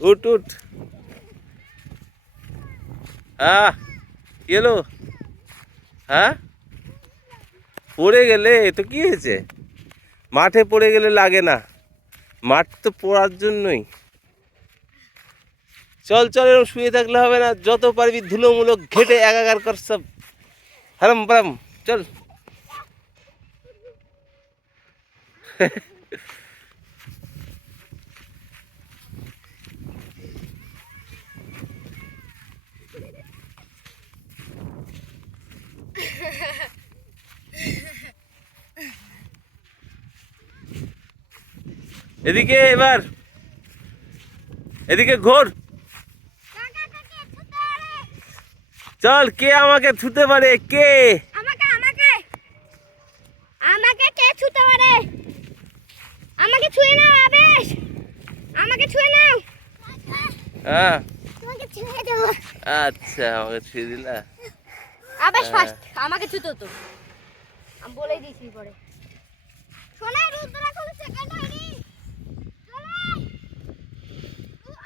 উঠ উঠ। কি হলো? হ্যাঁ, পড়ে গেলে তো কি হয়েছে? মাঠে পড়ে গেলে লাগে না, মাঠ তো পড়ার জন্যই। চল চল, এরকম শুয়ে থাকলে হবে না, যত পারবি ধুলোমুলো ঘেটে একাকার কর সব। হারাম পারাম, চল। এদিকে এবার, এদিকে ঘোর। চল, কে আমাকে ছুতে পারে? কে আমাকে আমাকে আমাকে কে ছুতে পারে? আমাকে ছুঁয়ে নাও আবেশ, আমাকে ছুঁয়ে নাও। হ্যাঁ, তোমাকে ছুঁয়ে দেবো। আচ্ছা, আমাকে ছুঁয়ে দিলা। আবেশ ফার্স্ট আমাকে ছুতো তো, আমি বলেই দিয়েছি পরে। সোনাই রুদ্রা কোন সেকেন্ড হয়নি। সোনাই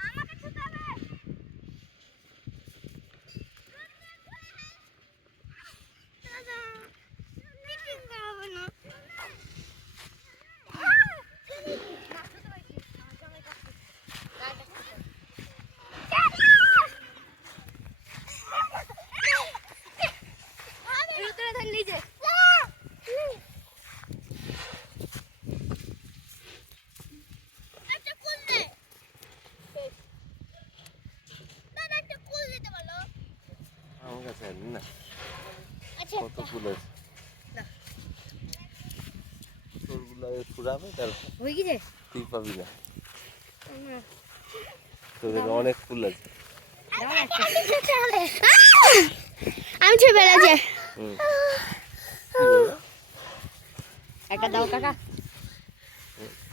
আমাকে ছুতে হবে। দাদা মিটিং হবে না। আমার কাছে আর না, কত ফুল আছে। তোরগুলো ফুরাবে, তারপর তুই পাবি না। তোদের অনেক ফুল আছে। আমি ছুঁয়ে বেড়াচ্ছে। কি বলো? একটা দাও কাকা,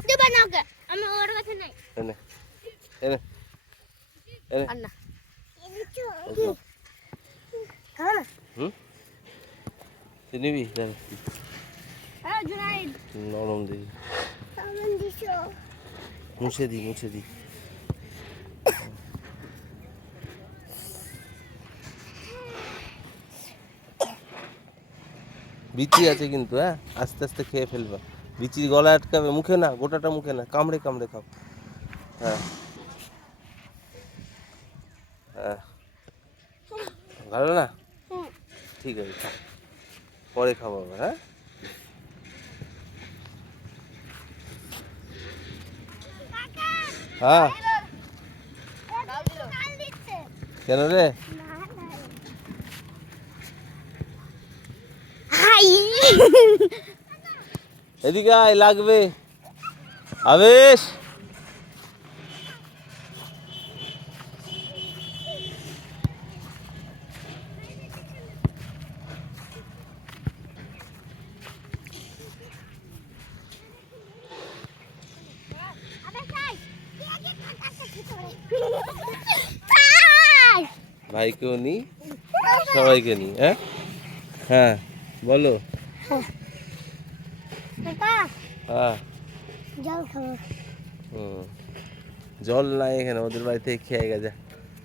দেবা না ওকে, আমি ওর কাছে নাই। এনে এনে এনে। আর না তুই নিবি? হ্যাঁ জুনাইদ, নরম দিবি, মুছে দি মুছে দি। বিচি আছে কিন্তু, হ্যাঁ, আস্তে আস্তে খেয়ে ফেলবা। বিচির গলা আটকাবে, মুখে না, গোটাটা মুখে না, কামড়ে কামড়ে খাও। হ্যাঁ হ্যাঁ, ভালো না? ঠিক আছে, খা, পরে খাবো আবার। হ্যাঁ, হ্যাঁ, কেন রে? এদিকে আয়, লাগবে। আবেশ, ভাইকেও নি, সবাইকে নি। হ্যাঁ হ্যাঁ, বলো। হ্যাঁ, জল খাবো। জল নাই এখানে, ওদের বাড়ি থেকে খেয়ে গেছে।